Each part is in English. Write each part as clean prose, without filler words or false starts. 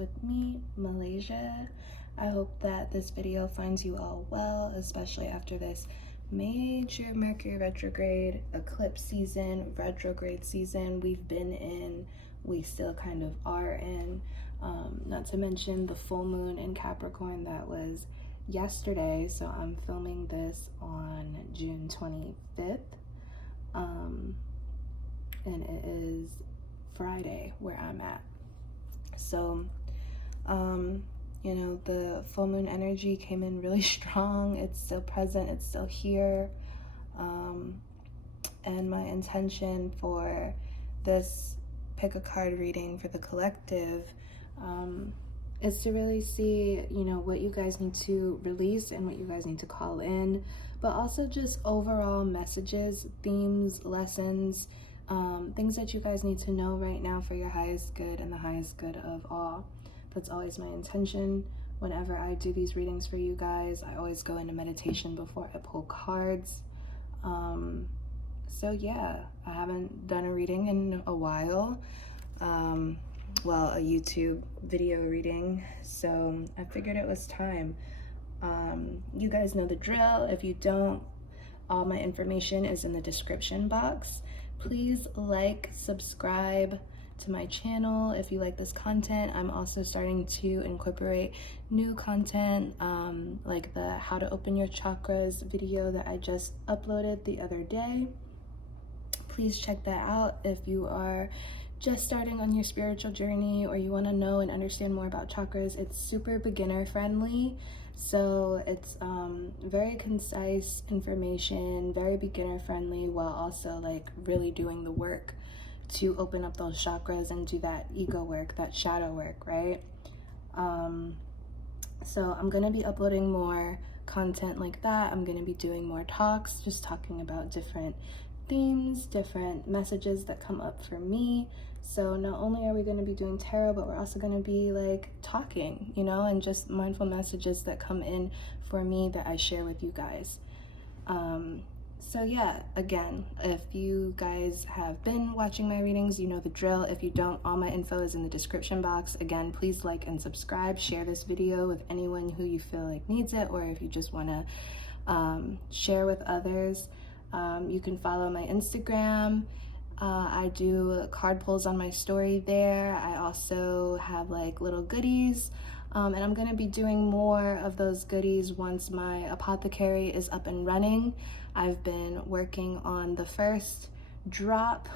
with me, Malaysia. I hope that this video finds you all well, especially after this major Mercury retrograde, eclipse season, retrograde season we've been in, we still kind of are in. Not to mention the full moon in Capricorn that was yesterday, so I'm filming this on June 25th. And it is Friday where I'm at. So, you know, the full moon energy came in really strong. It's still present, it's still here. And my intention for this pick a card reading for the collective is to really see, you know, what you guys need to release and what you guys need to call in, but also just overall messages, themes, lessons, things that you guys need to know right now for your highest good and the highest good of all. That's always my intention. Whenever I do these readings for you guys, I always go into meditation before I pull cards. So yeah, I haven't done a reading in a while. Well, a YouTube video reading, so I figured it was time. You guys know the drill. If you don't, all my information is in the description box. Please like, subscribe to my channel if you like this content. I'm also starting to incorporate new content, like the how to open your chakras video that I just uploaded the other day. Please check that out if you are just starting on your spiritual journey or you want to know and understand more about chakras. It's super beginner friendly, so it's very concise information, very beginner friendly, while also like really doing the work to open up those chakras and do that ego work, that shadow work, right? So I'm gonna be uploading more content like that. I'm gonna be doing more talks, just talking about different themes, different messages that come up for me. So not only are we going to be doing tarot, but we're also going to be like talking, you know, and just mindful messages that come in for me that I share with you guys. So yeah, again, if you guys have been watching my readings, you know the drill. If you don't, all my info is in the description box. Again, please like and subscribe, share this video with anyone who you feel like needs it, or if you just want to share with others. You can follow my Instagram. I do card pulls on my story there. I also have like little goodies, and I'm going to be doing more of those goodies once my apothecary is up and running. I've been working on the first drop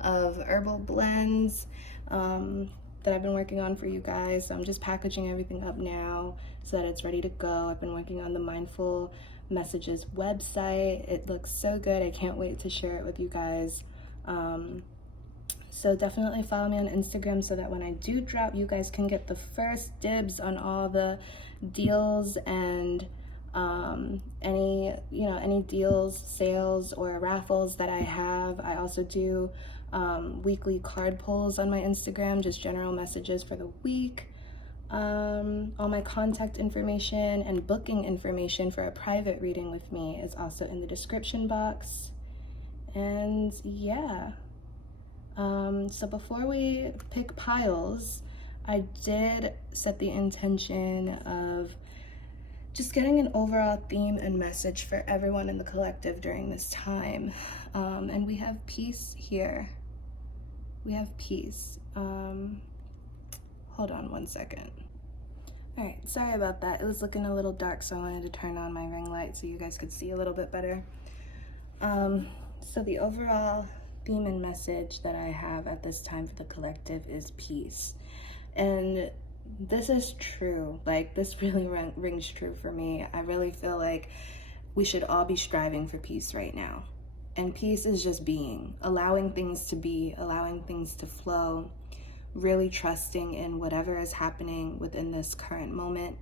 of herbal blends that I've been working on for you guys. So I'm just packaging everything up now so that it's ready to go. I've been working on the Mindful Messages website. It looks so good. I can't wait to share it with you guys. So definitely follow me on Instagram so that when I do drop, you guys can get the first dibs on all the deals and any deals, sales, or raffles that I have. I also do weekly card pulls on my Instagram, just general messages for the week. All my contact information and booking information for a private reading with me is also in the description box. And yeah, so before we pick piles, I did set the intention of just getting an overall theme and message for everyone in the collective during this time. And we have peace here. We have peace. Hold on one second. All right, sorry about that. It was looking a little dark, so I wanted to turn on my ring light so you guys could see a little bit better. So the overall theme and message that I have at this time for the collective is peace. And this is true. Like, this really rings true for me. I really feel like we should all be striving for peace right now. And peace is just being, allowing things to be, allowing things to flow, really trusting in whatever is happening within this current moment.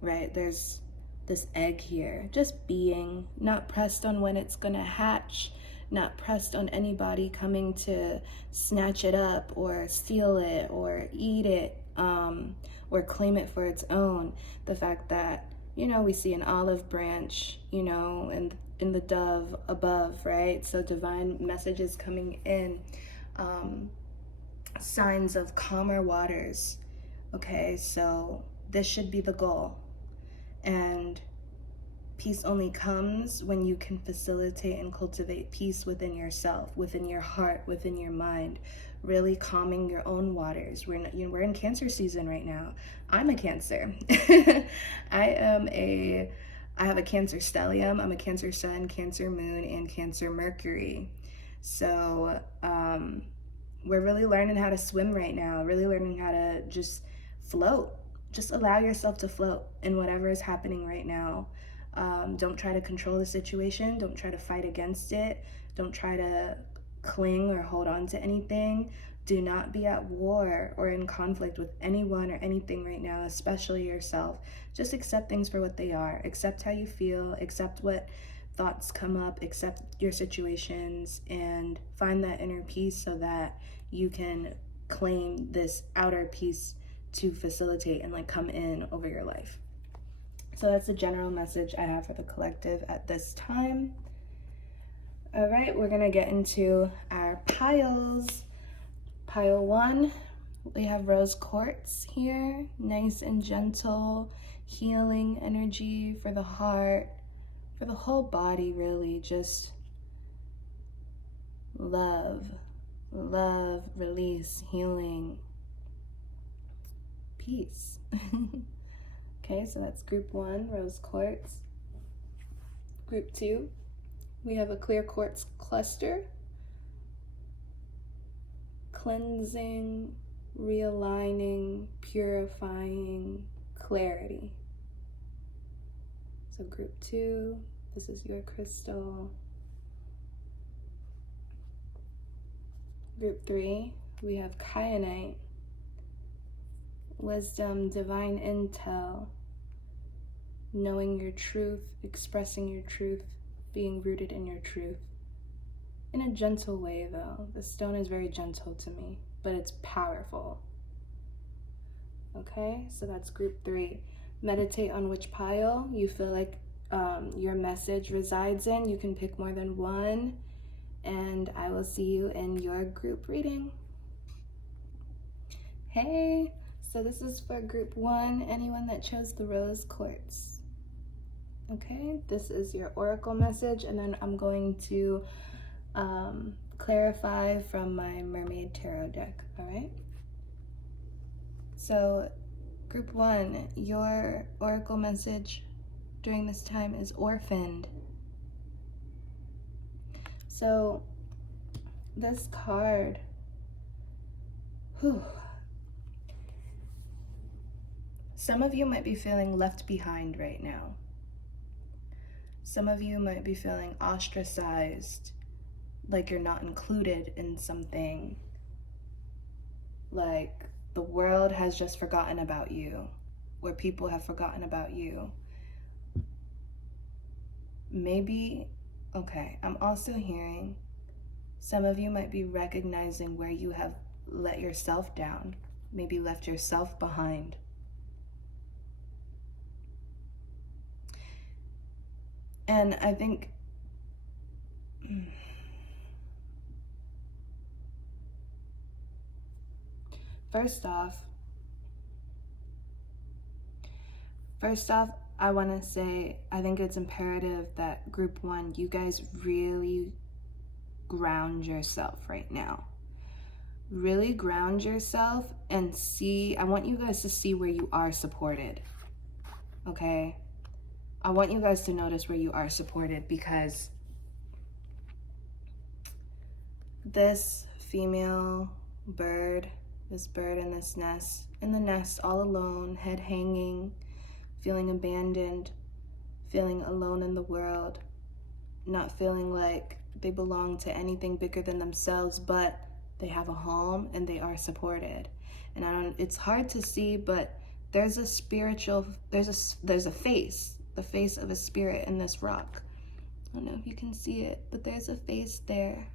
Right, there's this egg here, just being, not pressed on when it's gonna hatch, not pressed on anybody coming to snatch it up or steal it or eat it, or claim it for its own. The fact that, you know, we see an olive branch, you know, and in the dove above, right? So divine messages coming in. signs of calmer waters. Okay, so this should be the goal. And peace only comes when you can facilitate and cultivate peace within yourself, within your heart, within your mind, really calming your own waters. We're in Cancer season right now. I'm a Cancer. I have a Cancer stellium. I'm a Cancer sun, Cancer moon, and Cancer Mercury. So we're really learning how to swim right now, really learning how to just float. Just allow yourself to float in whatever is happening right now. Don't try to control the situation. Don't try to fight against it. Don't try to cling or hold on to anything. Do not be at war or in conflict with anyone or anything right now, especially yourself. Just accept things for what they are. Accept how you feel. Accept what thoughts come up. Accept your situations and find that inner peace so that you can claim this outer peace to facilitate and like come in over your life. So that's the general message I have for the collective at this time. All right, we're gonna get into our piles. Pile 1, we have rose quartz here, nice and gentle, healing energy for the heart, for the whole body, really. Just love, release, healing, peace. Okay, so that's group 1, rose quartz. Group 2, we have a clear quartz cluster. Cleansing, realigning, purifying, clarity. So group 2, this is your crystal. Group 3, we have Kyanite. Wisdom, divine intel, knowing your truth, expressing your truth, being rooted in your truth. In a gentle way, though. The stone is very gentle to me, but it's powerful. Okay, so that's group 3. Meditate on which pile you feel like your message resides in. You can pick more than one, and I will see you in your group reading. Hey! So this is for group 1, anyone that chose the rose quartz. Okay, this is your oracle message, and then I'm going to clarify from my mermaid tarot deck, all right? So group 1, your oracle message during this time is orphaned. So this card, some of you might be feeling left behind right now. Some of you might be feeling ostracized, like you're not included in something, like the world has just forgotten about you, or people have forgotten about you. Maybe, okay, I'm also hearing some of you might be recognizing where you have let yourself down, maybe left yourself behind. And I think first off, I want to say I think it's imperative that group 1, you guys really ground yourself right now. Really ground yourself and see, I want you guys to see where you are supported, okay? I want you guys to notice where you are supported, because this female bird, this bird in this nest, in the nest all alone, head hanging, feeling abandoned, feeling alone in the world, not feeling like they belong to anything bigger than themselves, but they have a home and they are supported. And it's hard to see, but there's a spiritual, there's a face, the face of a spirit in this rock. I don't know if you can see it, but there's a face there,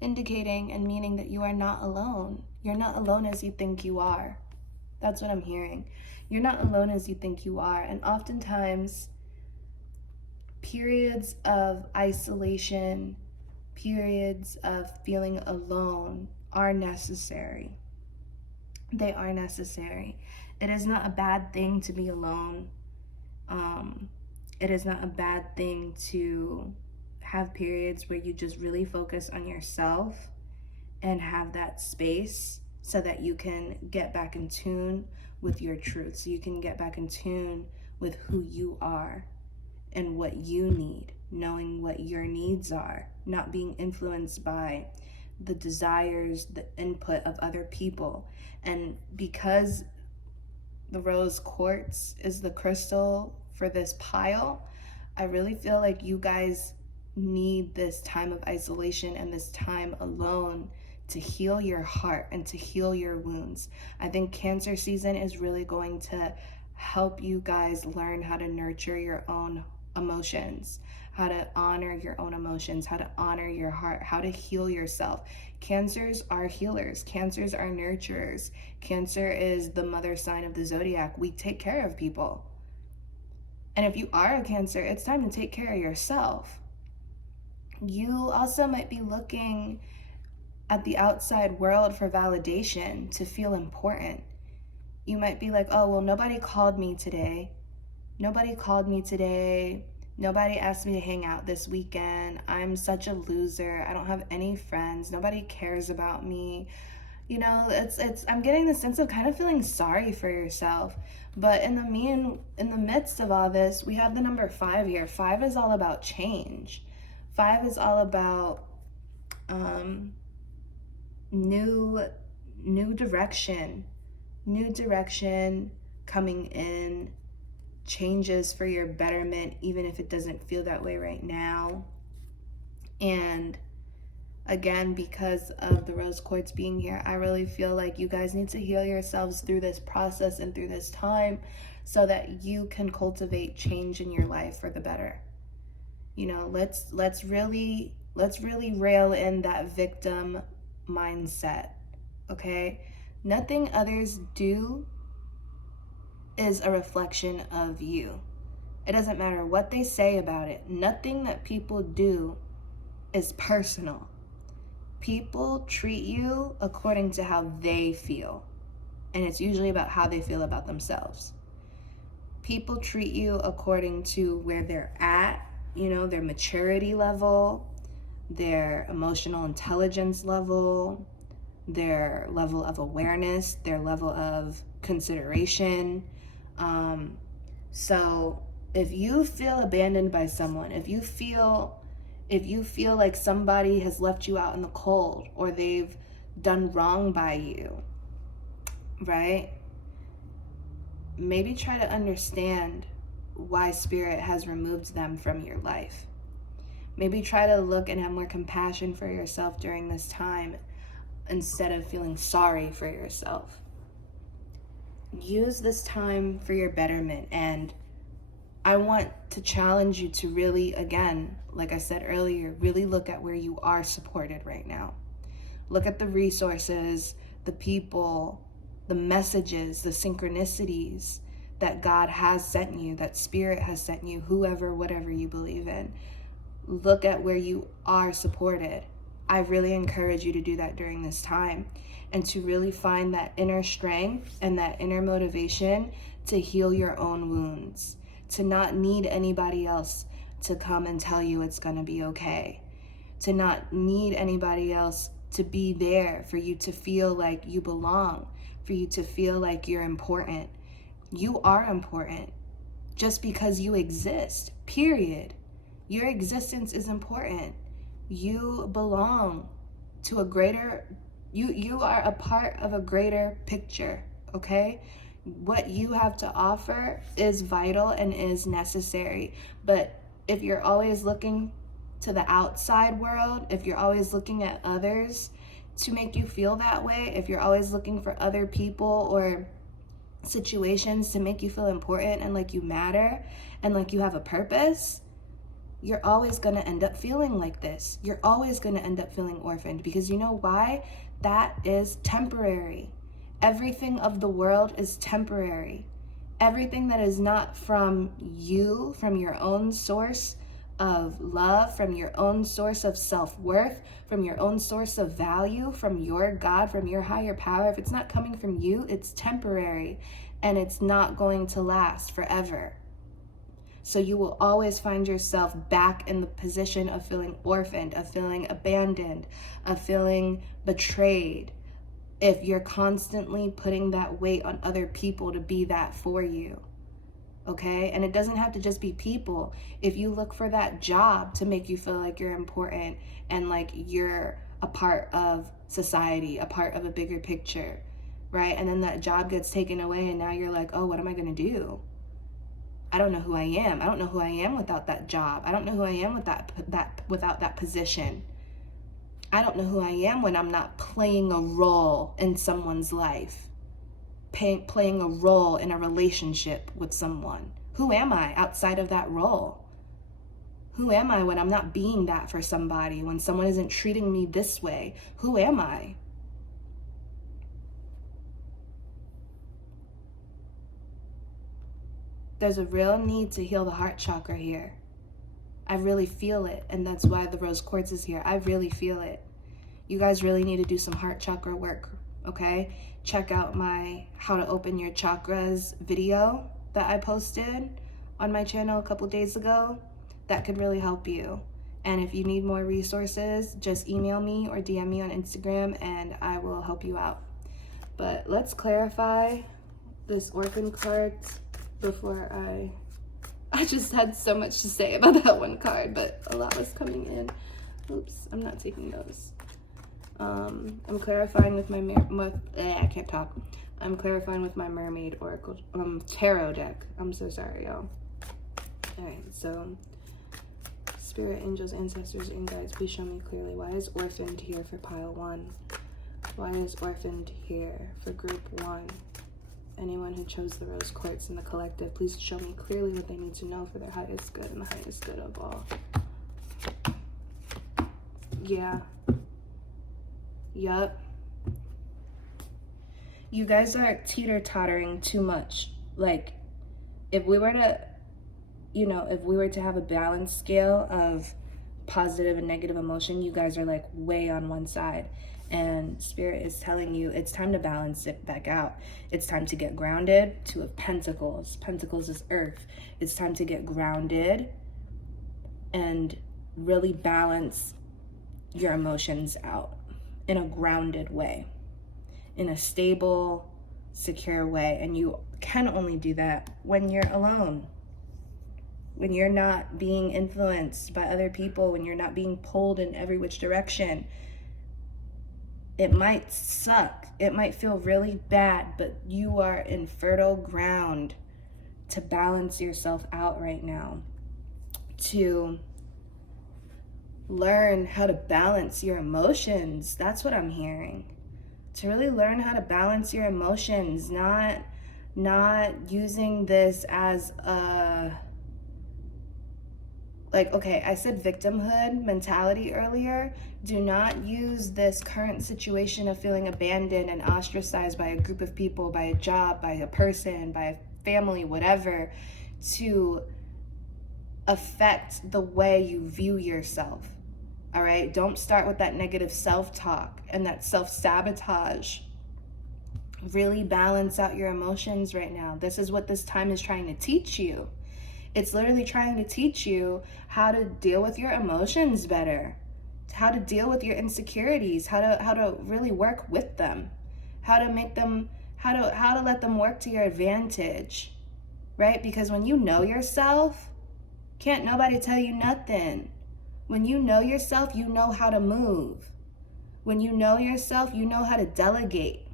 indicating and meaning that you are not alone. You're not alone as you think you are. That's what I'm hearing. You're not alone as you think you are. And oftentimes, periods of isolation, periods of feeling alone are necessary. They are necessary. It is not a bad thing to be alone. It is not a bad thing to have periods where you just really focus on yourself and have that space so that you can get back in tune with your truth, so you can get back in tune with who you are and what you need, knowing what your needs are, not being influenced by the desires, the input of other people. And because the rose quartz is the crystal for this pile, I really feel like you guys need this time of isolation and this time alone to heal your heart and to heal your wounds. I think Cancer season is really going to help you guys learn how to nurture your own emotions, how to honor your own emotions, how to honor your heart, how to heal yourself. Cancers are healers. Cancers are nurturers. Cancer is the mother sign of the zodiac. We take care of people. And if you are a Cancer, it's time to take care of yourself. You also might be looking at the outside world for validation, to feel important. You might be like, oh, well, nobody called me today. Nobody called me today. Nobody asked me to hang out this weekend. I'm such a loser. I don't have any friends. Nobody cares about me. You know, I'm getting the sense of kind of feeling sorry for yourself. But in the midst of all this, we have the number 5 here. 5 is all about change. 5 is all about new direction coming in, changes for your betterment, even if it doesn't feel that way right now. And again, because of the rose quartz being here, I really feel like you guys need to heal yourselves through this process and through this time so that you can cultivate change in your life for the better. You know, let's really rail in that victim mindset, okay? Nothing others do is a reflection of you. It doesn't matter what they say about it. Nothing that people do is personal. People treat you according to how they feel, and it's usually about how they feel about themselves. People treat you according to where they're at, you know, their maturity level, their emotional intelligence level, their level of awareness, their level of consideration. So if you feel abandoned by someone, if you feel like somebody has left you out in the cold or they've done wrong by you, right? Maybe try to understand why Spirit has removed them from your life. Maybe try to look and have more compassion for yourself during this time instead of feeling sorry for yourself. Use this time for your betterment. And I want to challenge you to really, again, like I said earlier, really look at where you are supported right now. Look at the resources, the people, the messages, the synchronicities that God has sent you, that Spirit has sent you, whoever, whatever you believe in. Look at where you are supported. I really encourage you to do that during this time and to really find that inner strength and that inner motivation to heal your own wounds, to not need anybody else to come and tell you it's going to be okay, to not need anybody else to be there for you to feel like you belong, for you to feel like you're important. You are important just because you exist, period. Your existence is important. You belong to a greater, you are a part of a greater picture, okay? What you have to offer is vital and is necessary. But if you're always looking to the outside world, if you're always looking at others to make you feel that way, if you're always looking for other people or situations to make you feel important and like you matter and like you have a purpose, you're always going to end up feeling like this. You're always going to end up feeling orphaned, because you know why? That is temporary. Everything of the world is temporary. Everything that is not from you, from your own source of love, from your own source of self-worth, from your own source of value, from your God, from your higher power, if it's not coming from you, it's temporary and it's not going to last forever. So you will always find yourself back in the position of feeling orphaned, of feeling abandoned, of feeling betrayed, if you're constantly putting that weight on other people to be that for you. Okay? And it doesn't have to just be people. If you look for that job to make you feel like you're important and like you're a part of society, a part of a bigger picture, right? And then that job gets taken away and now you're like, oh, what am I going to do? I don't know who I am. I don't know who I am without that job. I don't know who I am without that position. I don't know who I am when I'm not playing a role in someone's life, playing a role in a relationship with someone. Who am I outside of that role? Who am I when I'm not being that for somebody, when someone isn't treating me this way? Who am I? There's a real need to heal the heart chakra here. I really feel it, and that's why the rose quartz is here. I really feel it. You guys really need to do some heart chakra work, okay? Check out my How to Open Your Chakras video that I posted on my channel a couple days ago. That could really help you. And if you need more resources, just email me or DM me on Instagram and I will help you out. But let's clarify this orphan card before I just had so much to say about that one card, but a lot was coming in. Oops, I'm not taking those. I'm clarifying with my I can't talk. I'm clarifying with my Mermaid Oracle tarot deck. I'm so sorry, y'all. All right, so spirit, angels, ancestors, and guides, please show me clearly, why is orphaned here for pile 1? Why is orphaned here for group 1? Anyone who chose the rose quartz in the collective, please show me clearly what they need to know for their highest good and the highest good of all. Yeah. Yup. You guys are teeter-tottering too much. Like, if we were to, if we were to have a balance scale of positive and negative emotion, you guys are like way on one side. And Spirit is telling you it's time to balance it back out. It's time to get grounded. Two of Pentacles. Pentacles is earth. It's time to get grounded and really balance your emotions out in a grounded way, in a stable, secure way. And you can only do that when you're alone, when you're not being influenced by other people, when you're not being pulled in every which direction. It might suck. It might feel really bad, but you are in fertile ground to balance yourself out right now, to learn how to balance your emotions. That's what I'm hearing. To really learn how to balance your emotions, not using this as a, like, okay, I said victimhood mentality earlier. Do not use this current situation of feeling abandoned and ostracized by a group of people, by a job, by a person, by a family, whatever, to affect the way you view yourself. All right? Don't start with that negative self-talk and that self-sabotage. Really balance out your emotions right now. This is what this time is trying to teach you. It's literally trying to teach you how to deal with your emotions better, how to deal with your insecurities, how to really work with them, how to make them, how to let them work to your advantage, right? Because when you know yourself, can't nobody tell you nothing. When you know yourself, you know how to move. When you know yourself, you know how to delegate.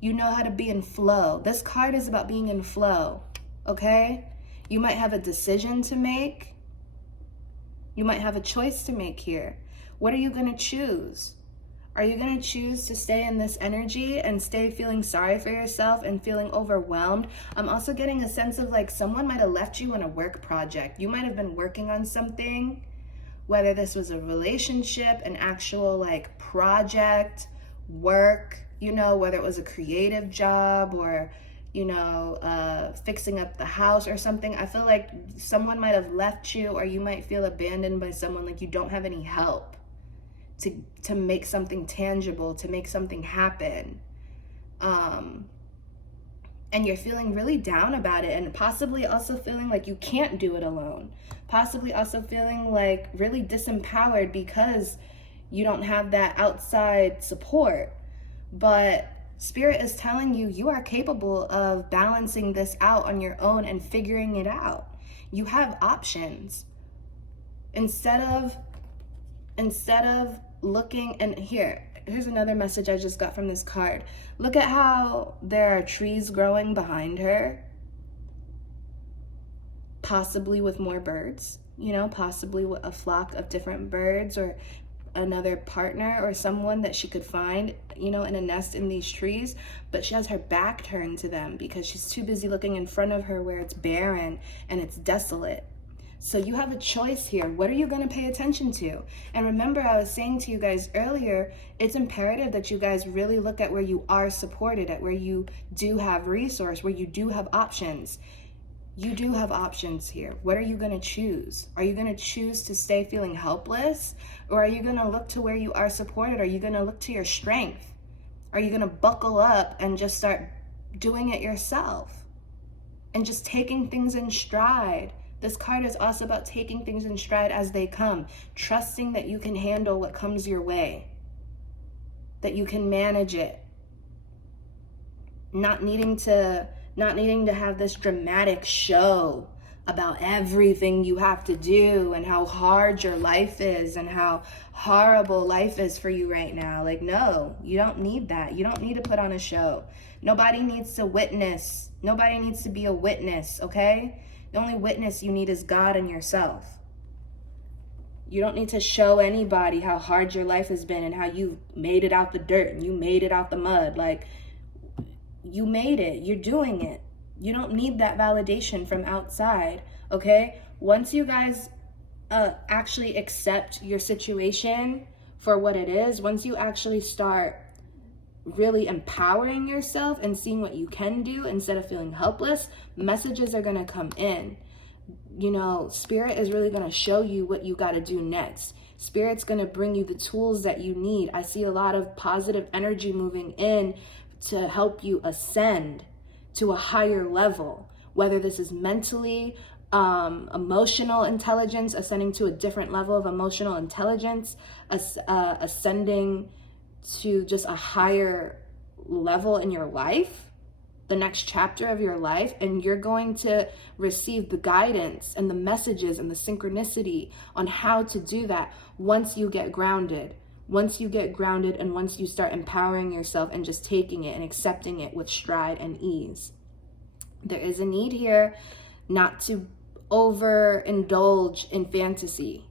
You know how to be in flow. This card is about being in flow, okay? You might have a decision to make. You might have a choice to make here. What are you going to choose? Are you going to choose to stay in this energy and stay feeling sorry for yourself and feeling overwhelmed? I'm also getting a sense of like someone might have left you on a work project. You might have been working on something, whether this was a relationship, an actual like project, work, whether it was a creative job or, fixing up the house or something. I feel like someone might have left you, or you might feel abandoned by someone, like you don't have any help to make something tangible, to make something happen. And you're feeling really down about it, and possibly also feeling like you can't do it alone. Possibly also feeling like really disempowered because you don't have that outside support. But Spirit is telling you, you are capable of balancing this out on your own and figuring it out. You have options. Instead of looking, and here's another message I just got from this card. Look at how there are trees growing behind her, possibly with more birds, possibly with a flock of different birds, or another partner or someone that she could find, in a nest in these trees. But she has her back turned to them because she's too busy looking in front of her where it's barren and it's desolate. So you have a choice here. What are you going to pay attention to? And remember, I was saying to you guys earlier, it's imperative that you guys really look at where you are supported, at where you do have resource, where you do have options. You do have options here. What are you going to choose? Are you going to choose to stay feeling helpless? Or are you going to look to where you are supported? Are you going to look to your strength? Are you going to buckle up and just start doing it yourself? And just taking things in stride. This card is also about taking things in stride as they come. Trusting that you can handle what comes your way. That you can manage it. Not needing to have this dramatic show about everything you have to do and how hard your life is and how horrible life is for you right now. Like, no, you don't need that. You don't need to put on a show. Nobody needs to witness. Nobody needs to be a witness, okay? The only witness you need is God and yourself. You don't need to show anybody how hard your life has been and how you made it out the dirt and you made it out the mud. Like, you made it. You're doing it. You don't need that validation from outside, okay? Once you guys actually accept your situation for what it is, once you actually start really empowering yourself and seeing what you can do instead of feeling helpless, messages are going to come in. Spirit is really going to show you what you got to do next. Spirit's going to bring you the tools that you need. I see a lot of positive energy moving in to help you ascend to a higher level, whether this is mentally, emotional intelligence, ascending to a different level of emotional intelligence, ascending to just a higher level in your life, the next chapter of your life, and you're going to receive the guidance and the messages and the synchronicity on how to do that once you get grounded. Once you get grounded and once you start empowering yourself and just taking it and accepting it with stride and ease. There is a need here not to overindulge in fantasy,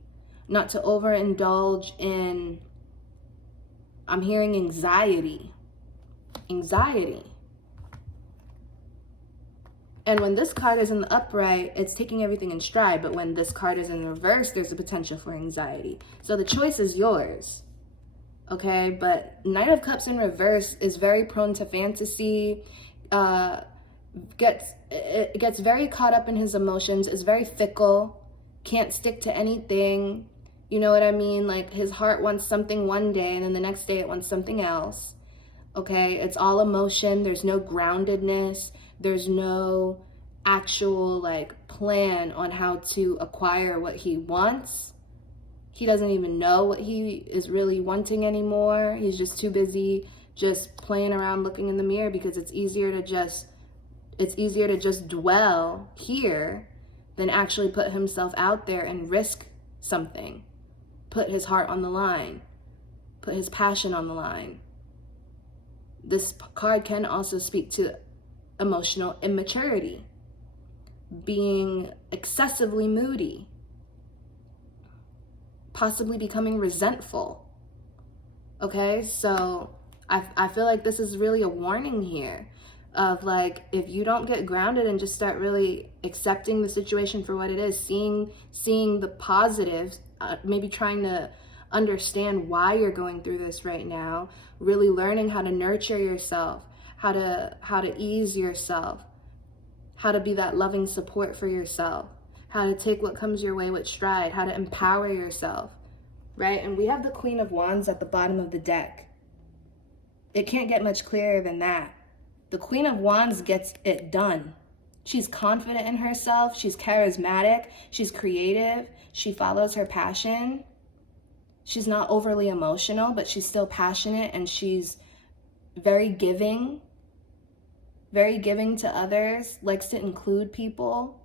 not to overindulge in, I'm hearing anxiety. And when this card is in the upright, it's taking everything in stride. But when this card is in reverse, there's a potential for anxiety. So the choice is yours. Okay, but Knight of Cups in reverse is very prone to fantasy, gets very caught up in his emotions, is very fickle, can't stick to anything. You know what I mean? Like, his heart wants something one day and then the next day it wants something else. Okay, it's all emotion. There's no groundedness. There's no actual plan on how to acquire what he wants. He doesn't even know what he is really wanting anymore. He's just too busy just playing around looking in the mirror because it's easier to just dwell here than actually put himself out there and risk something. Put his heart on the line. Put his passion on the line. This card can also speak to emotional immaturity, being excessively moody, possibly becoming resentful. Okay, so I feel like this is really a warning here of if you don't get grounded and just start really accepting the situation for what it is, seeing the positives, maybe trying to understand why you're going through this right now, really learning how to nurture yourself, how to ease yourself, how to be that loving support for yourself, how to take what comes your way with stride, how to empower yourself, right? And we have the Queen of Wands at the bottom of the deck. It can't get much clearer than that. The Queen of Wands gets it done. She's confident in herself. She's charismatic. She's creative. She follows her passion. She's not overly emotional, but she's still passionate, and she's very giving to others, likes to include people.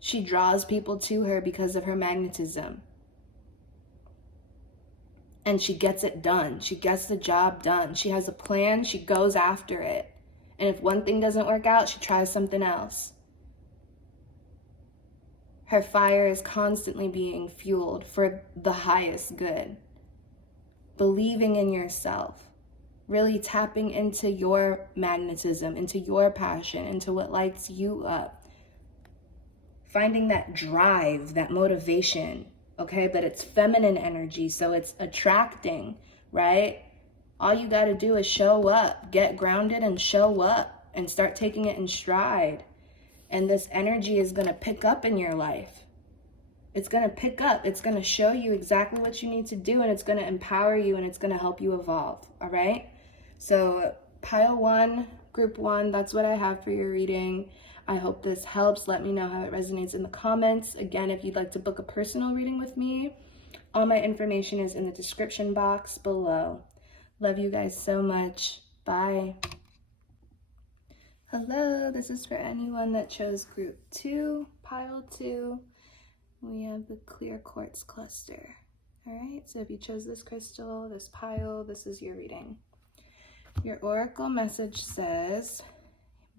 She draws people to her because of her magnetism. And she gets it done. She gets the job done. She has a plan. She goes after it. And if one thing doesn't work out, she tries something else. Her fire is constantly being fueled for the highest good. Believing in yourself. Really tapping into your magnetism, into your passion, into what lights you up. Finding that drive, that motivation, okay? But it's feminine energy, so it's attracting, right? All you got to do is show up, get grounded and show up and start taking it in stride. And this energy is going to pick up in your life. It's going to pick up. It's going to show you exactly what you need to do, and it's going to empower you, and it's going to help you evolve, all right? So pile 1, group 1, that's what I have for your reading. I hope this helps. Let me know how it resonates in the comments. Again, if you'd like to book a personal reading with me, all my information is in the description box below. Love you guys so much. Bye. Hello, this is for anyone that chose group 2, pile 2. We have the clear quartz cluster. All right, so if you chose this crystal, this pile, this is your reading. Your oracle message says,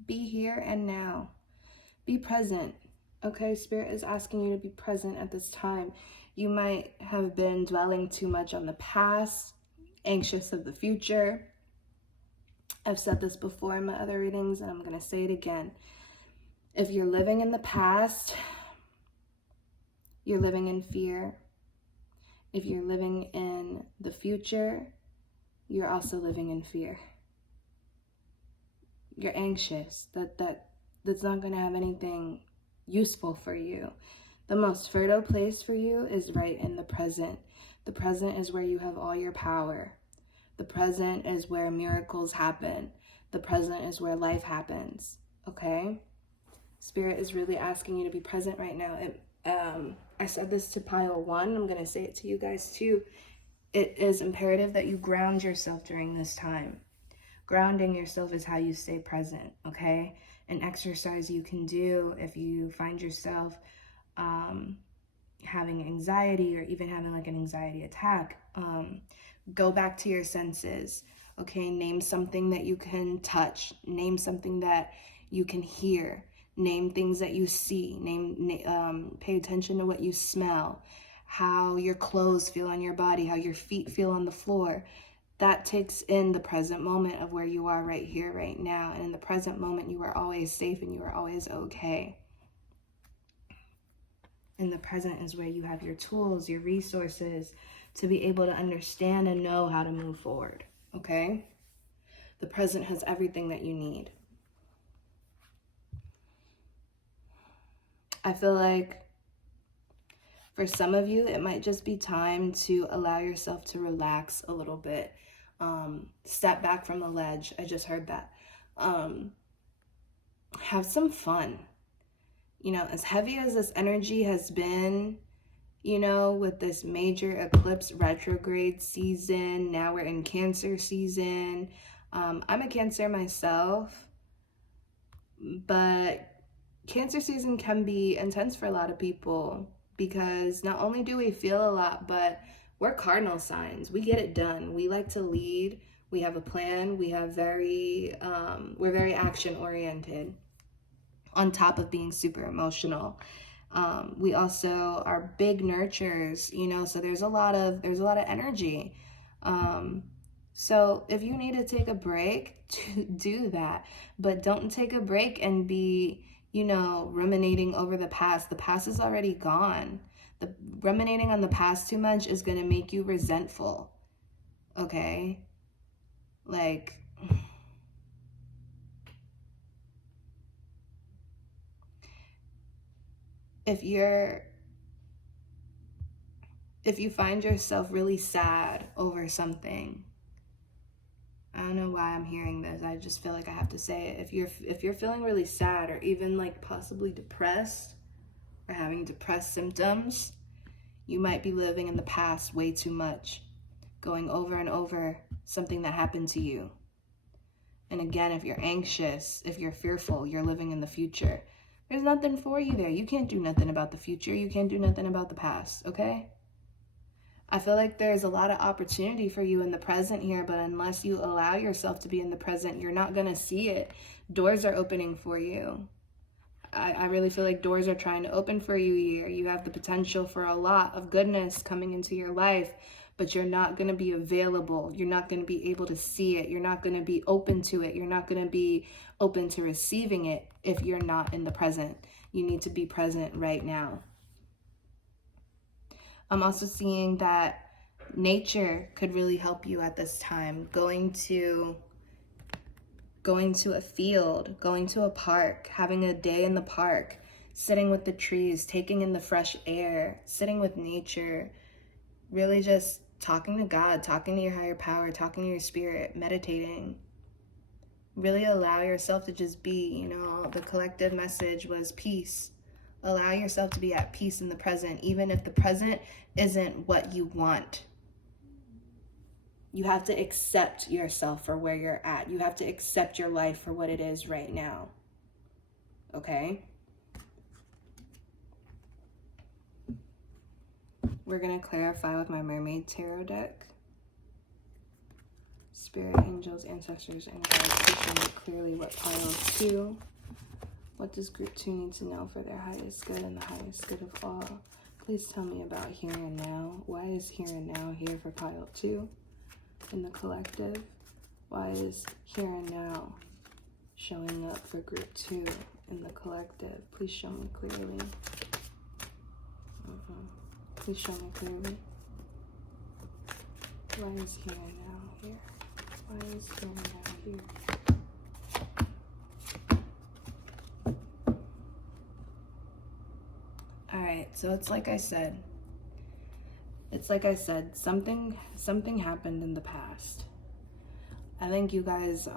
be here and now. Be present. Okay, Spirit is asking you to be present at this time. You might have been dwelling too much on the past, anxious of the future. I've said this before in my other readings, and I'm going to say it again. If you're living in the past, you're living in fear. If you're living in the future, you're also living in fear. You're anxious. That's not going to have anything useful for you. The most fertile place for you is right in the present. The present is where you have all your power. The present is where miracles happen. The present is where life happens, okay? Spirit is really asking you to be present right now. I said this to pile 1. I'm going to say it to you guys too. It is imperative that you ground yourself during this time. Grounding yourself is how you stay present, okay? An exercise you can do if you find yourself having anxiety or even having like an anxiety attack. Go back to your senses, okay? Name something that you can touch. Name something that you can hear. Name things that you see. Pay attention to what you smell, how your clothes feel on your body, how your feet feel on the floor. That takes in the present moment of where you are right here, right now. And in the present moment, you are always safe and you are always okay. In the present is where you have your tools, your resources to be able to understand and know how to move forward, okay? The present has everything that you need. I feel like for some of you, it might just be time to allow yourself to relax a little bit. Step back from the ledge. I just heard that. Have some fun. You know, as heavy as this energy has been, you know, with this major eclipse retrograde season, now we're in Cancer season. I'm a Cancer myself, but Cancer season can be intense for a lot of people because not only do we feel a lot, but we're cardinal signs. We get it done. We like to lead. We have a plan. We have we're very action oriented on top of being super emotional. We also are big nurturers, you know, so there's a lot of energy. So if you need to take a break, do that, but don't take a break and be, you know, ruminating over the past. The past is already gone. The ruminating on the past too much is going to make you resentful. Okay? Like, if you find yourself really sad over something, I don't know why I'm hearing this, I just feel like I have to say it. If you're feeling really sad, or even like possibly depressed, or having depressed symptoms, you might be living in the past way too much, going over and over something that happened to you. And again, if you're anxious, if you're fearful, you're living in the future. There's nothing for you there. You can't do nothing about the future. You can't do nothing about the past, okay? I feel like there's a lot of opportunity for you in the present here, but unless you allow yourself to be in the present, you're not going to see it. Doors are opening for you. I really feel like doors are trying to open for you here. You have the potential for a lot of goodness coming into your life, but you're not going to be available. You're not going to be able to see it. You're not going to be open to it. You're not going to be open to receiving it if you're not in the present. You need to be present right now. I'm also seeing that nature could really help you at this time. Going to a field, going to a park, having a day in the park, sitting with the trees, taking in the fresh air, sitting with nature, really just talking to God, talking to your higher power, talking to your spirit, meditating. Really allow yourself to just be, the collective message was peace. Allow yourself to be at peace in the present, even if the present isn't what you want. You have to accept yourself for where you're at. You have to accept your life for what it is right now. Okay? We're going to clarify with my Mermaid Tarot deck. Spirit, angels, ancestors, and guides, please show me clearly what pile 2. What does group 2 need to know for their highest good and the highest good of all? Please tell me about here and now. Why is here and now here for pile 2? In the collective, why is here and now showing up for group 2 in the collective? Please show me clearly. Please show me clearly. Why is here and now here? Why is here and now here? All right, so it's like I said. Something happened in the past. I think you guys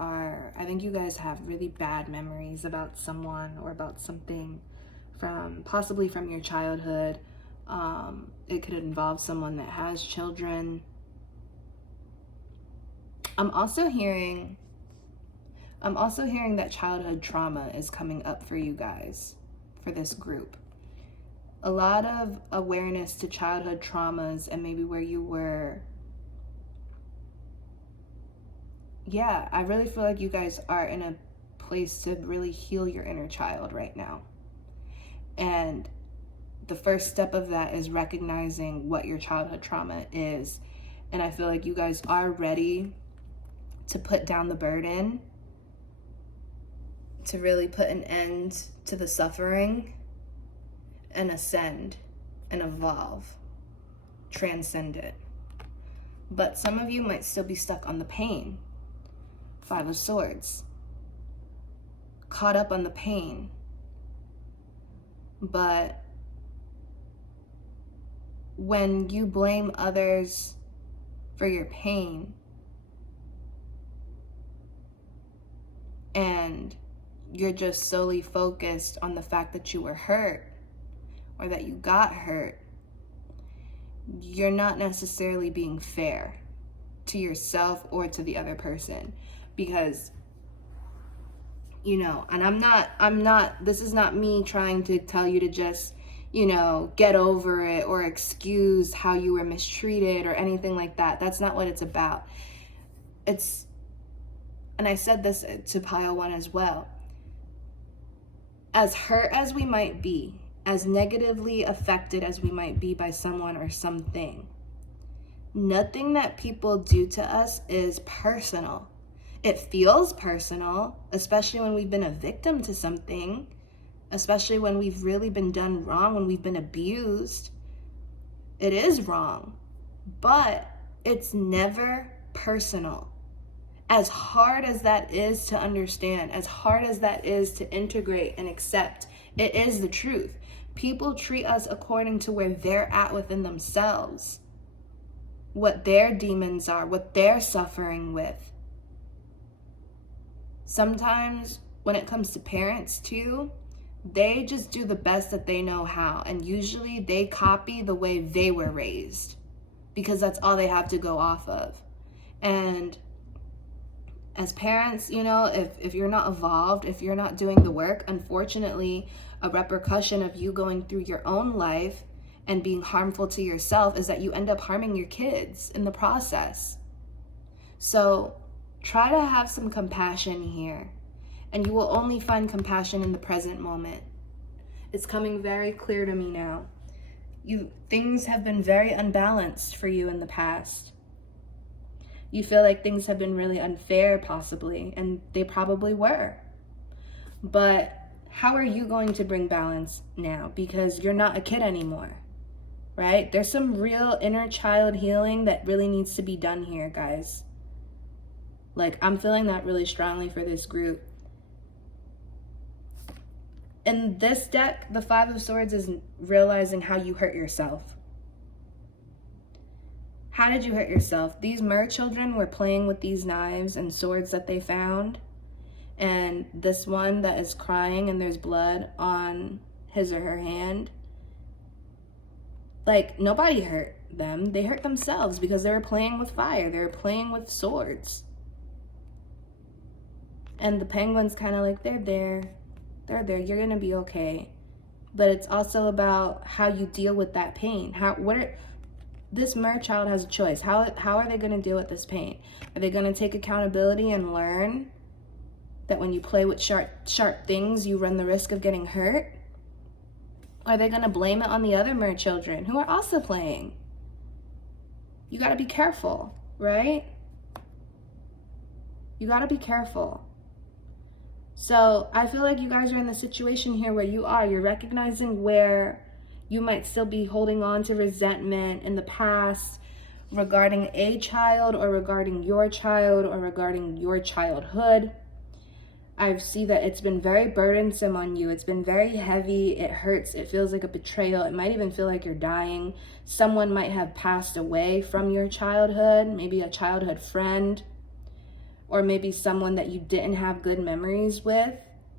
have really bad memories about someone or about something possibly from your childhood. It could involve someone that has children. I'm also hearing that childhood trauma is coming up for you guys, for this group. A lot of awareness to childhood traumas and maybe where you were. Yeah, I really feel like you guys are in a place to really heal your inner child right now. And the first step of that is recognizing what your childhood trauma is. And I feel like you guys are ready to put down the burden, to really put an end to the suffering, and ascend and evolve, transcend it. But some of you might still be stuck on the pain. 5 of Swords, caught up on the pain. But when you blame others for your pain and you're just solely focused on the fact that you were hurt or that you got hurt, you're not necessarily being fair to yourself or to the other person. Because, and I'm not, this is not me trying to tell you to just, get over it or excuse how you were mistreated or anything like that. That's not what it's about. And I said this to pile 1 as well. As hurt as we might be, as negatively affected as we might be by someone or something, nothing that people do to us is personal. It feels personal, especially when we've been a victim to something, especially when we've really been done wrong, when we've been abused. It is wrong, but it's never personal. As hard as that is to understand, as hard as that is to integrate and accept, It is the truth. People treat us according to where they're at within themselves, what their demons are, what they're suffering with. Sometimes when it comes to parents too, they just do the best that they know how. And usually they copy the way they were raised because that's all they have to go off of. And as parents, you know, if you're not evolved, if you're not doing the work, unfortunately, a repercussion of you going through your own life and being harmful to yourself is that you end up harming your kids in the process. So try to have some compassion here, and you will only find compassion in the present moment. It's coming very clear to me now. Things have been very unbalanced for you in the past. You feel like things have been really unfair, possibly, and they probably were. But how are you going to bring balance now? Because you're not a kid anymore, right? There's some real inner child healing that really needs to be done here, guys. Like, I'm feeling that really strongly for this group. In this deck, the Five of Swords is realizing how you hurt yourself. How did you hurt yourself? These mer children were playing with these knives and swords that they found. And this one that is crying and there's blood on his or her hand. Like, nobody hurt them. They hurt themselves because they were playing with fire. They were playing with swords. And the penguin's kind of like, they're there. They're there. You're going to be okay. But it's also about how you deal with that pain. This mer child has a choice. How are they going to deal with this pain? Are they going to take accountability and learn that when you play with sharp things, you run the risk of getting hurt? Or are they going to blame it on the other mer children who are also playing? You got to be careful, right? You got to be careful. So I feel like you guys are in the situation here where you're recognizing where you might still be holding on to resentment in the past regarding a child or regarding your child or regarding your childhood. I see that it's been very burdensome on you. It's been very heavy. It hurts. It feels like a betrayal. It might even feel like you're dying. Someone might have passed away from your childhood, maybe a childhood friend, or maybe someone that you didn't have good memories with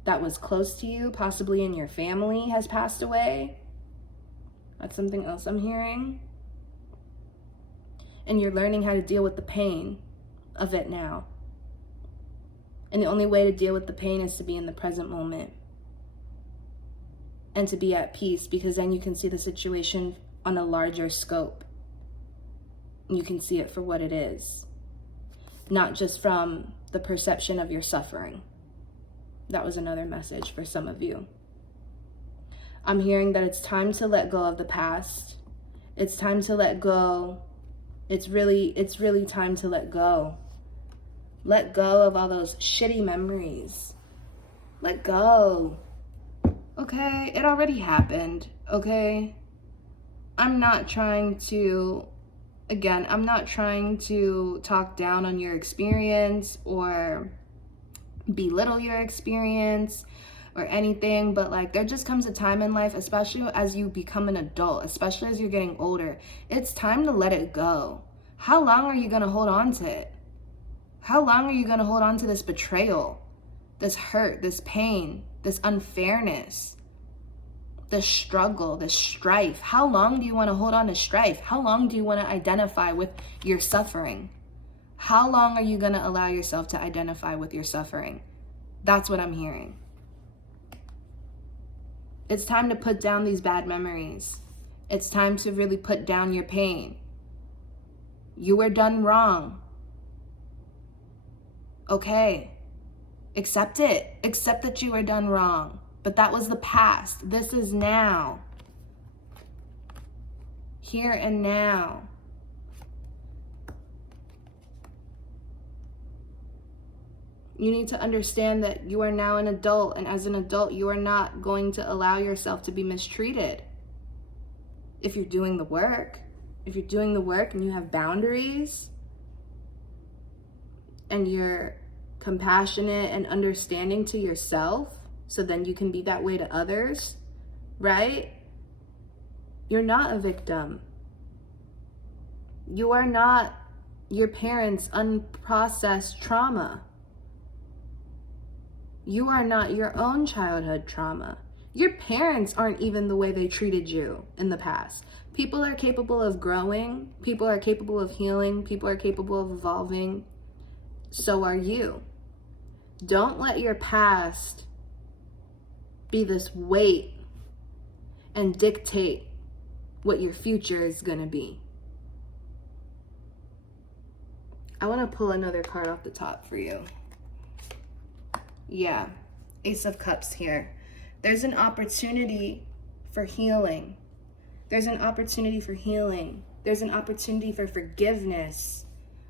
that was close to you, possibly in your family, has passed away. That's something else I'm hearing. And you're learning how to deal with the pain of it now. And the only way to deal with the pain is to be in the present moment and to be at peace, because then you can see the situation on a larger scope. You can see it for what it is, not just from the perception of your suffering. That was another message for some of you. I'm hearing that it's time to let go of the past. It's time to let go. It's really time to let go. Let go of all those shitty memories. Let go. Okay, it already happened, okay? I'm not trying to talk down on your experience or belittle your experience or anything, but like, there just comes a time in life, especially as you become an adult, especially as you're getting older, it's time to let it go. How long are you going to hold on to it? How long are you going to hold on to this betrayal, this hurt, this pain, this unfairness, this struggle, this strife? How long do you want to hold on to strife? How long do you want to identify with your suffering? How long are you going to allow yourself to identify with your suffering? That's what I'm hearing. It's time to put down these bad memories. It's time to really put down your pain. You were done wrong. Okay. Accept it. Accept that you were done wrong. But that was the past. This is now. Here and now. You need to understand that you are now an adult, and as an adult, you are not going to allow yourself to be mistreated. If you're doing the work, and you have boundaries, and you're compassionate and understanding to yourself, so then you can be that way to others, right? You're not a victim. You are not your parents' unprocessed trauma. You are not your own childhood trauma. Your parents aren't even the way they treated you in the past. People are capable of growing. People are capable of healing. People are capable of evolving. So are you. Don't let your past be this weight and dictate what your future is going to be. I want to pull another card off the top for you. Yeah, Ace of Cups here. There's an opportunity for healing. There's an opportunity for healing. There's an opportunity for forgiveness,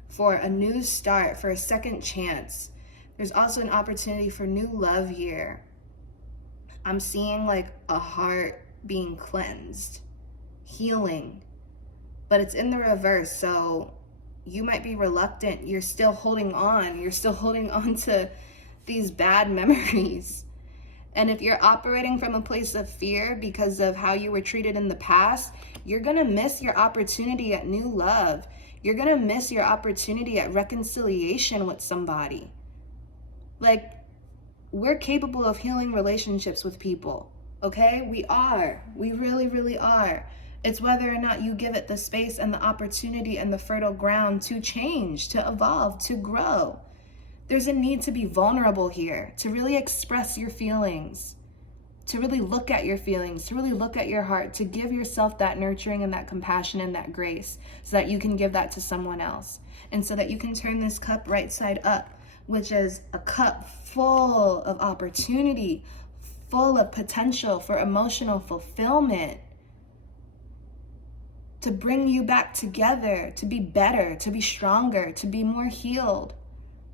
for a new start, for a second chance. There's also an opportunity for new love here. I'm seeing like a heart being cleansed, healing, but it's in the reverse. So you might be reluctant. You're still holding on. You're still holding on to these bad memories. And if you're operating from a place of fear because of how you were treated in the past, you're going to miss your opportunity at new love. You're going to miss your opportunity at reconciliation with somebody. Like, we're capable of healing relationships with people, okay? We are. We really, really are. It's whether or not you give it the space and the opportunity and the fertile ground to change, to evolve, to grow. There's a need to be vulnerable here, to really express your feelings, to really look at your feelings, to really look at your heart, to give yourself that nurturing and that compassion and that grace so that you can give that to someone else. And so that you can turn this cup right side up, which is a cup full of opportunity, full of potential for emotional fulfillment, to bring you back together, to be better, to be stronger, to be more healed,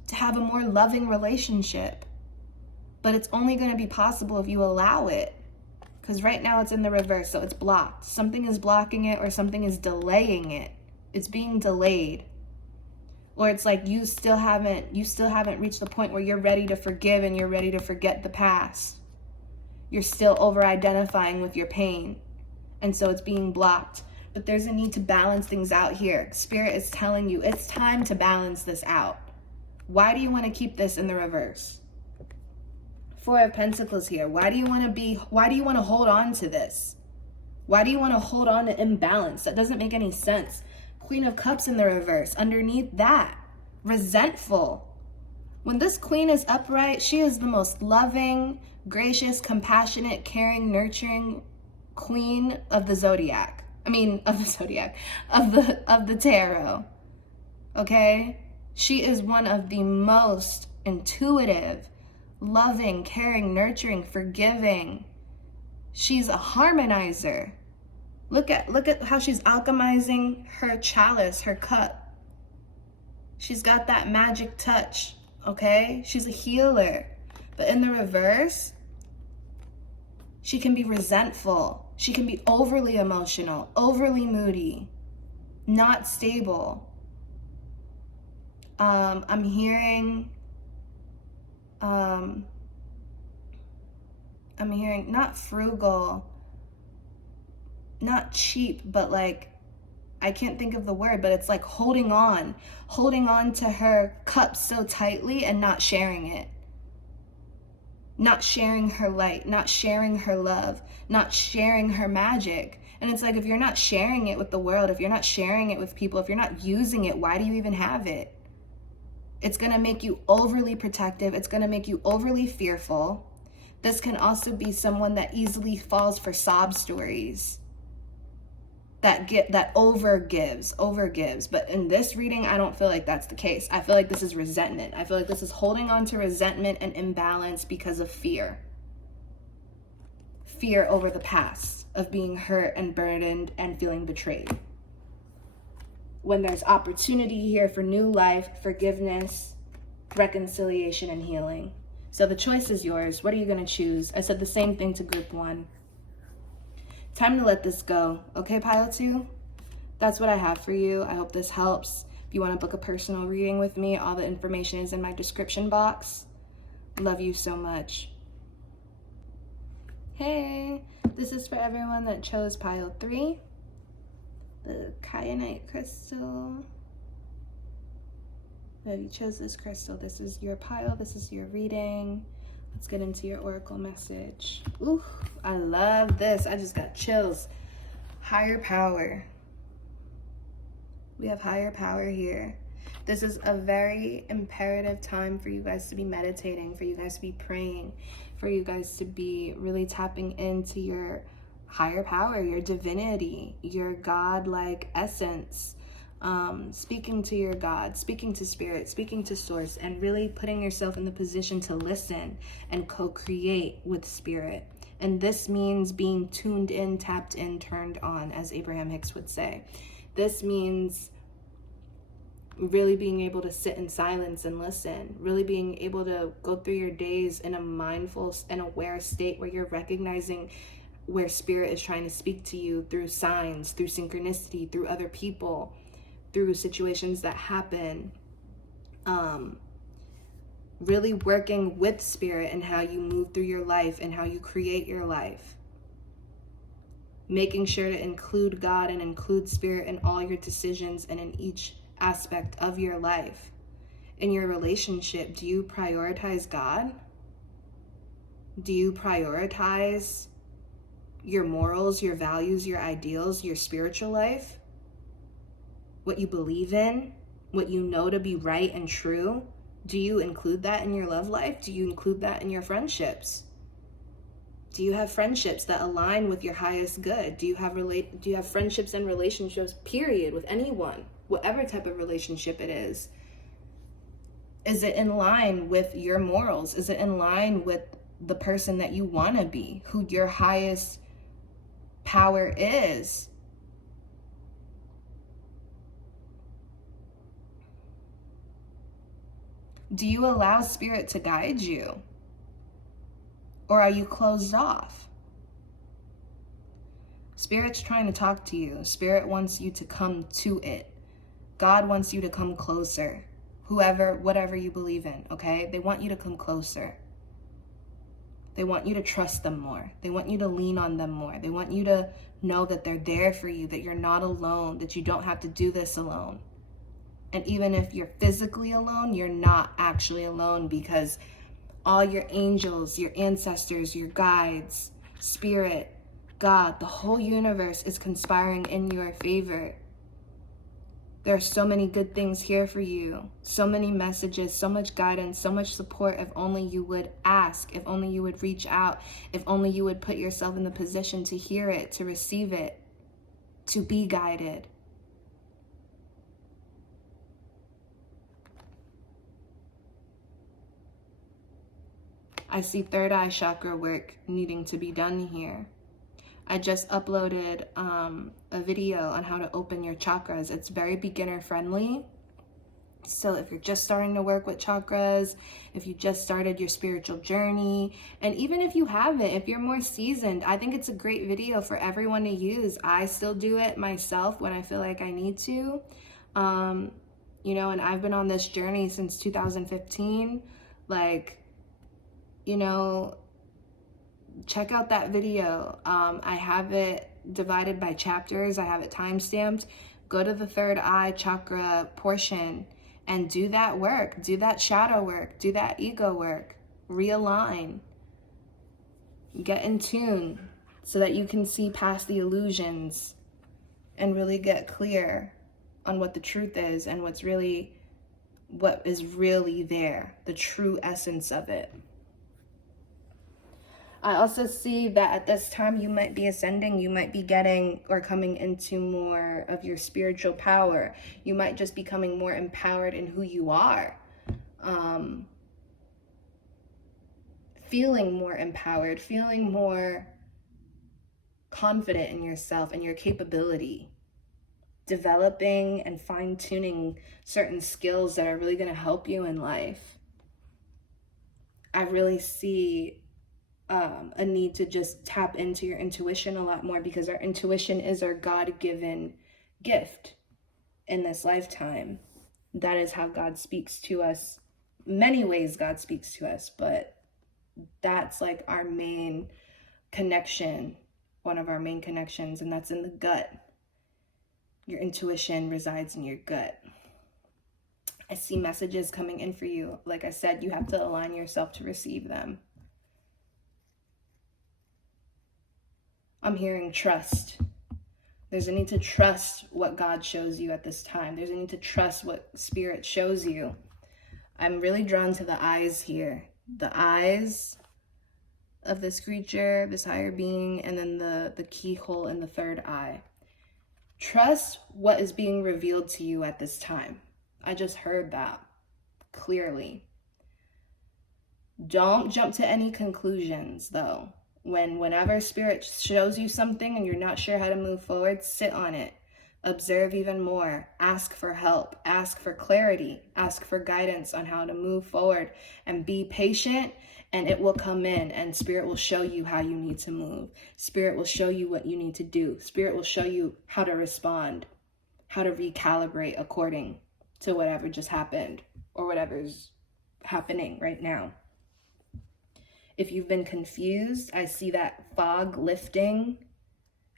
to have a more loving relationship. But it's only going to be possible if you allow it. Because right now it's in the reverse, so it's blocked. Something is blocking it or something is delaying it. It's being delayed. Or it's like you still haven't reached the point where you're ready to forgive and you're ready to forget the past. You're still over-identifying with your pain. And so it's being blocked. But there's a need to balance things out here. Spirit is telling you it's time to balance this out. Why do you want to keep this in the reverse? Four of Pentacles here. Why do you want to hold on to this? Why do you want to hold on to imbalance? That doesn't make any sense. Queen of Cups in the reverse. Underneath that, resentful. When this queen is upright, she is the most loving, gracious, compassionate, caring, nurturing queen of the zodiac. Of the tarot. Okay? She is one of the most intuitive, loving, caring, nurturing, forgiving. She's a harmonizer. Look at how she's alchemizing her chalice, her cup. She's got that magic touch, okay? She's a healer. But in the reverse, she can be resentful. She can be overly emotional, overly moody, not stable. I'm hearing not frugal, not cheap, but like, I can't think of the word, but it's like holding on to her cup so tightly and not sharing it. Not sharing her light, not sharing her love, not sharing her magic. And it's like, if you're not sharing it with the world, if you're not sharing it with people, if you're not using it, why do you even have it? It's going to make you overly protective. It's going to make you overly fearful. This can also be someone that easily falls for sob stories. That overgives. But in this reading, I don't feel like that's the case. I feel like this is resentment. I feel like this is holding on to resentment and imbalance because of fear. Fear over the past of being hurt and burdened and feeling betrayed. When there's opportunity here for new life, forgiveness, reconciliation, and healing. So the choice is yours. What are you going to choose? I said the same thing to group 1. Time to let this go. Okay, pile 2? That's what I have for you. I hope this helps. If you want to book a personal reading with me, all the information is in my description box. Love you so much. Hey, this is for everyone that chose pile 3, the Kyanite crystal. If you chose this crystal, this is your pile, this is your reading. Let's get into your oracle message. Ooh, I love this. I just got chills. Higher power. We have higher power here. This is a very imperative time for you guys to be meditating, for you guys to be praying, for you guys to be really tapping into your higher power, your divinity, your God-like essence, speaking to your God, speaking to spirit, speaking to source, and really putting yourself in the position to listen and co-create with spirit. And this means being tuned in, tapped in, turned on, as Abraham Hicks would say. This means really being able to sit in silence and listen, really being able to go through your days in a mindful and aware state where you're recognizing where spirit is trying to speak to you through signs, through synchronicity, through other people, through situations that happen. Really working with spirit and how you move through your life and how you create your life. Making sure to include God and include spirit in all your decisions and in each aspect of your life. In your relationship, do you prioritize God? Do you prioritize your morals, your values, your ideals, your spiritual life? What you believe in, what you know to be right and true? Do you include that in your love life? Do you include that in your friendships? Do you have friendships that align with your highest good? Do you have friendships and relationships, period, with anyone, whatever type of relationship it is? Is it in line with your morals? Is it in line with the person that you want to be, who your highest power is? Do you allow spirit to guide you? Or are you closed off? Spirit's trying to talk to you. Spirit wants you to come to it. God wants you to come closer. Whatever you believe in, okay? They want you to come closer. They want you to trust them more. They want you to lean on them more. They want you to know that they're there for you, that you're not alone, that you don't have to do this alone. And even if you're physically alone, you're not actually alone, because all your angels, your ancestors, your guides, spirit, God, the whole universe is conspiring in your favor. There are so many good things here for you, so many messages, so much guidance, so much support. If only you would ask, if only you would reach out, if only you would put yourself in the position to hear it, to receive it, to be guided. I see third eye chakra work needing to be done here. I just uploaded a video on how to open your chakras. It's very beginner friendly. So if you're just starting to work with chakras, if you just started your spiritual journey, and even if you haven't, if you're more seasoned, I think it's a great video for everyone to use. I still do it myself when I feel like I need to. You know, and I've been on this journey since 2015. Like, you know, check out that video. I have it divided by chapters. I have it time-stamped. Go to the third eye chakra portion and do that work. Do that shadow work. Do that ego work. Realign. Get in tune so that you can see past the illusions and really get clear on what the truth is and what is really there, the true essence of it. I also see that at this time you might be ascending, you might be getting or coming into more of your spiritual power. You might just be becoming more empowered in who you are. Feeling more empowered, feeling more confident in yourself and your capability. Developing and fine-tuning certain skills that are really going to help you in life. I really see a need to just tap into your intuition a lot more, because our intuition is our God-given gift in this lifetime. That is how God speaks to us. Many ways God speaks to us, but that's like our main connection, one of our main connections, and that's in the gut. Your intuition resides in your gut. I see messages coming in for you. Like I said, you have to align yourself to receive them. I'm hearing trust. There's a need to trust what God shows you at this time. There's a need to trust what Spirit shows you. I'm really drawn to the eyes here. The eyes of this creature, this higher being, and then the keyhole in the third eye. Trust what is being revealed to you at this time. I just heard that clearly. Don't jump to any conclusions, though. Whenever Spirit shows you something and you're not sure how to move forward, sit on it. Observe even more. Ask for help. Ask for clarity. Ask for guidance on how to move forward. And be patient, and it will come in, and Spirit will show you how you need to move. Spirit will show you what you need to do. Spirit will show you how to respond, how to recalibrate according to whatever just happened or whatever's happening right now. If you've been confused, I see that fog lifting.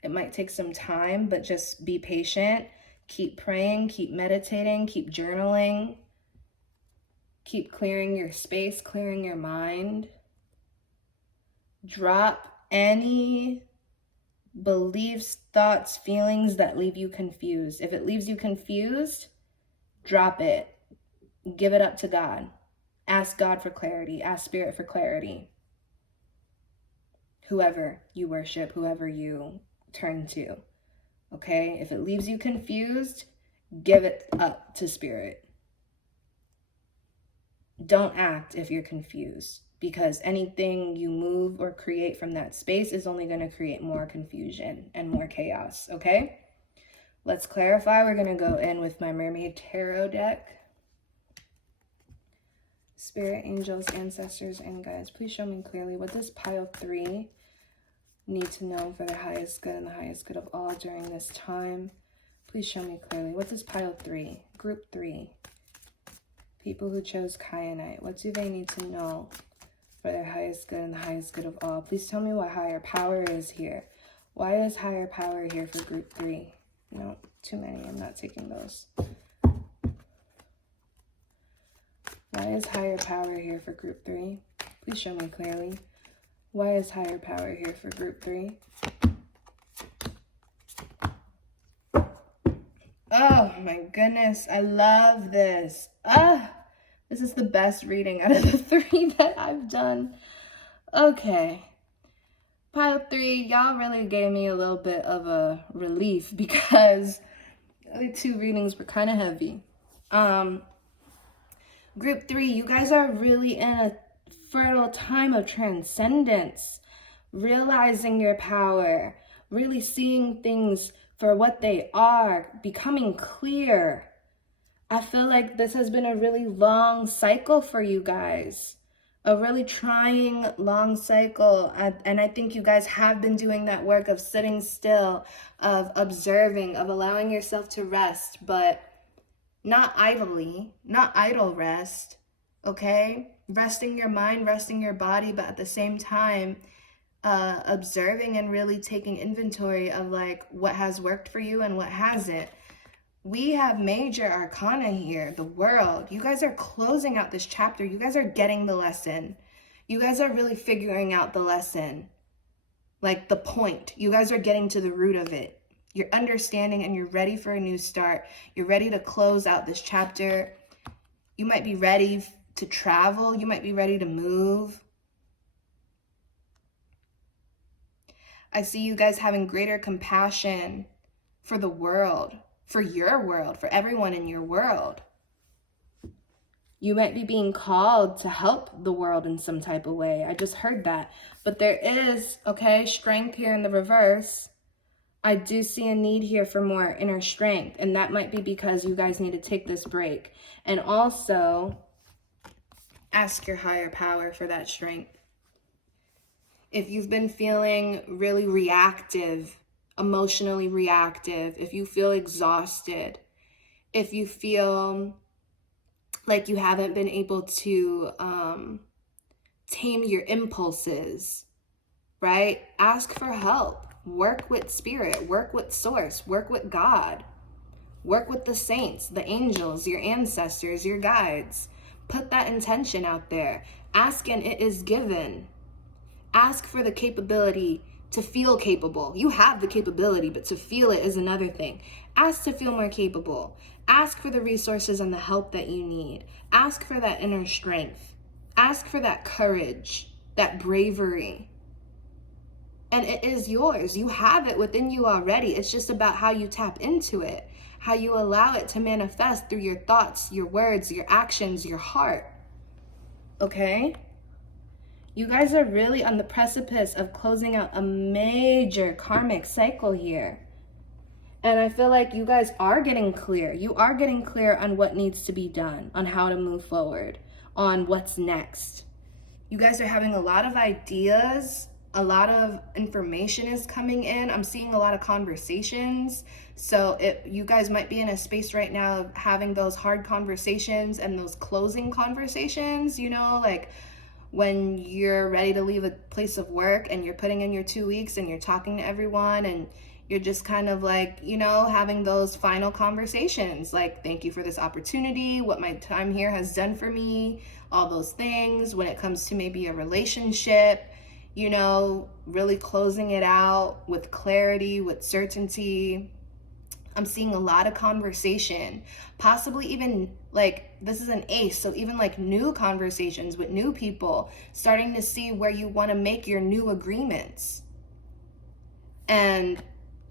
It might take some time, but just be patient. Keep praying, keep meditating, keep journaling. Keep clearing your space, clearing your mind. Drop any beliefs, thoughts, feelings that leave you confused. If it leaves you confused, drop it. Give it up to God. Ask God for clarity. Ask Spirit for clarity. Whoever you worship, whoever you turn to. Okay? If it leaves you confused, give it up to Spirit. Don't act if you're confused, because anything you move or create from that space is only going to create more confusion and more chaos. Okay? Let's clarify. We're going to go in with my Mermaid Tarot deck. Spirit, angels, ancestors, and guides, please show me clearly what does pile 3 need to know for the highest good and the highest good of all during this time. Please show me clearly. What does pile 3, group 3, people who chose Kyanite, what do they need to know for their highest good and the highest good of all? Please tell me what higher power is here. Why is higher power here for group 3? No, too many. I'm not taking those. Why is higher power here for group 3? Please show me clearly. Why is higher power here for group 3? Oh my goodness, I love this. This is the best reading out of the 3 that I've done. Okay. Pile 3, y'all really gave me a little bit of a relief because the other 2 readings were kind of heavy. Group 3, you guys are really in a fertile time of transcendence, realizing your power, really seeing things for what they are, becoming clear. I feel like this has been a really long cycle for you guys, a really trying long cycle. And I think you guys have been doing that work of sitting still, of observing, of allowing yourself to rest, but not idly, not idle rest, okay? Resting your mind, resting your body, but at the same time, observing and really taking inventory of like what has worked for you and what hasn't. We have major arcana here, the world. You guys are closing out this chapter. You guys are getting the lesson. You guys are really figuring out the lesson, like the point. You guys are getting to the root of it. You're understanding and you're ready for a new start. You're ready to close out this chapter. You might be ready to travel. You might be ready to move. I see you guys having greater compassion for the world, for your world, for everyone in your world. You might be being called to help the world in some type of way. I just heard that. But there is, okay, strength here in the reverse. I do see a need here for more inner strength. And that might be because you guys need to take this break. And also, ask your higher power for that strength. If you've been feeling really reactive, emotionally reactive, if you feel exhausted, if you feel like you haven't been able to tame your impulses, right? Ask for help. Work with spirit, work with source, work with God, work with the saints, the angels, your ancestors, your guides. Put that intention out there. Ask and it is given. Ask for the capability to feel capable. You have the capability, but to feel it is another thing. Ask to feel more capable. Ask for the resources and the help that you need. Ask for that inner strength. Ask for that courage, that bravery. And it is yours. You have it within you already. It's just about how you tap into it, how you allow it to manifest through your thoughts, your words, your actions, your heart. Okay? You guys are really on the precipice of closing out a major karmic cycle here. And I feel like you guys are getting clear. You are getting clear on what needs to be done, on how to move forward, on what's next. You guys are having a lot of ideas. A lot of information is coming in. I'm seeing a lot of conversations. So you guys might be in a space right now of having those hard conversations and those closing conversations, you know, like when you're ready to leave a place of work and you're putting in your 2 weeks and you're talking to everyone and you're just kind of like, you know, having those final conversations, like, thank you for this opportunity, what my time here has done for me, all those things. When it comes to maybe a relationship, you know, really closing it out with clarity, with certainty. I'm seeing a lot of conversation, possibly even like, this is an ace, so even like new conversations with new people, starting to see where you want to make your new agreements. And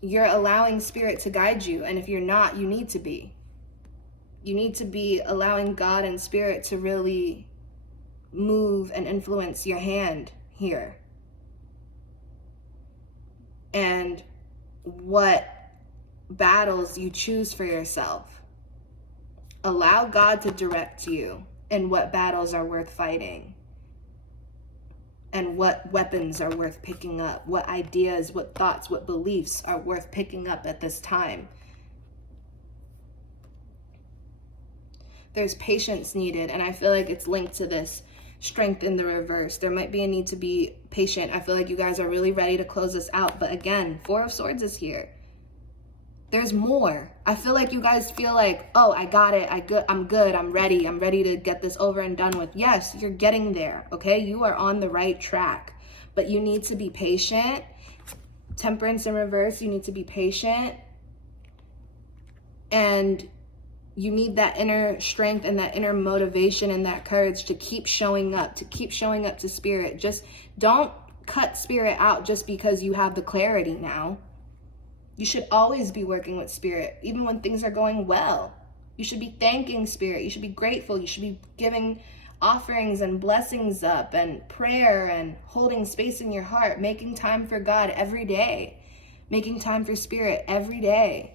you're allowing spirit to guide you. And if you're not, you need to be. You need to be allowing God and spirit to really move and influence your hand here. And what battles you choose for yourself. Allow God to direct you in what battles are worth fighting and what weapons are worth picking up, what ideas, what thoughts, what beliefs are worth picking up at this time. There's patience needed, and I feel like it's linked to this strength in the reverse. There might be a need to be patient. I feel like you guys are really ready to close this out, but again, Four of Swords is here. There's more. I feel like you guys feel like, oh, I got it. I'm good. I'm ready to get this over and done with. Yes, you're getting there, okay? You are on the right track, but you need to be patient. Temperance in reverse, you need to be patient. And you need that inner strength and that inner motivation and that courage to keep showing up to spirit. Just don't cut spirit out just because you have the clarity now. You should always be working with spirit, even when things are going well. You should be thanking spirit. You should be grateful. You should be giving offerings and blessings up and prayer and holding space in your heart, making time for God every day, making time for spirit every day.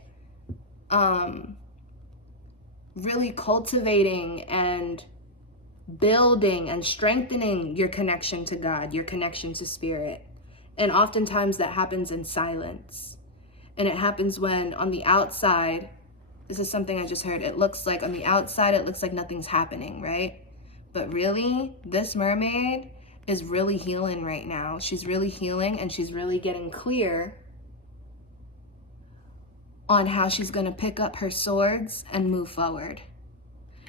Really cultivating and building and strengthening your connection to God, your connection to spirit. And oftentimes that happens in silence. And it happens when on the outside, this is something I just heard, it looks like on the outside, it looks like nothing's happening, right? But really, this mermaid is really healing right now. She's really healing and she's really getting clear on how she's going to pick up her swords and move forward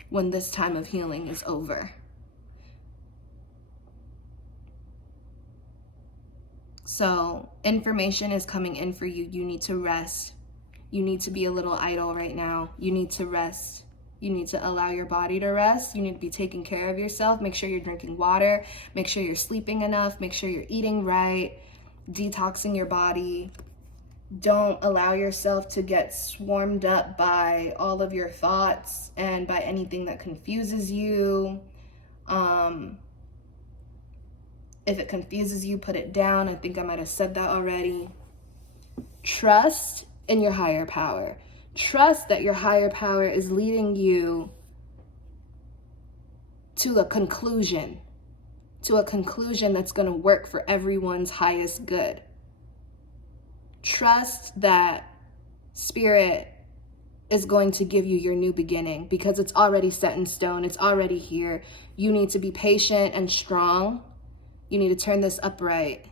when this time of healing is over. So information is coming in for you. You need to rest. You need to be a little idle right now. You need to rest. You need to allow your body to rest. You need to be taking care of yourself. Make sure you're drinking water. Make sure you're sleeping enough. Make sure you're eating right. Detoxing your body. Don't allow yourself to get swarmed up by all of your thoughts and by anything that confuses you. If it confuses you, put it down. I think I might have said that already. Trust in your higher power. Trust that your higher power is leading you to a conclusion that's going to work for everyone's highest good. Trust that spirit is going to give you your new beginning because it's already set in stone. It's already here. You need to be patient and strong. You need to turn this upright.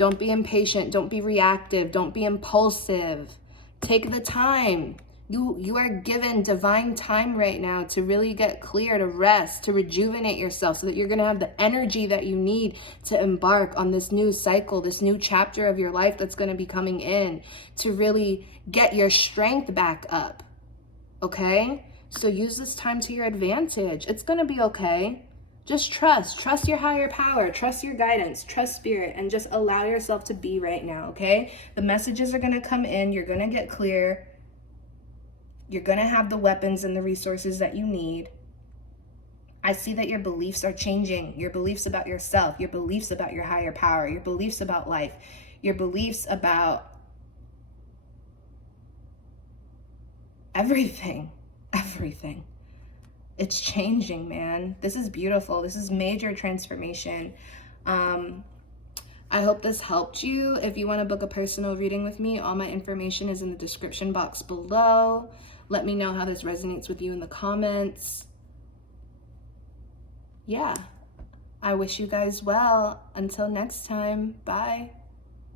Don't be impatient. Don't be reactive. Don't be impulsive. Take the time. You are given divine time right now to really get clear, to rest, to rejuvenate yourself so that you're going to have the energy that you need to embark on this new cycle, this new chapter of your life that's going to be coming in, to really get your strength back up. Okay? So use this time to your advantage. It's going to be okay. Just trust your higher power, trust your guidance, trust spirit, and just allow yourself to be right now. Okay? The messages are going to come in. You're going to get clear. You're going to have the weapons and the resources that you need. I see that your beliefs are changing. Your beliefs about yourself, your beliefs about your higher power, your beliefs about life, your beliefs about everything. It's changing, man. This is beautiful. This is major transformation. I hope this helped you. If you want to book a personal reading with me, all my information is in the description box below. Let me know how this resonates with you in the comments. Yeah, I wish you guys well. Until next time, bye.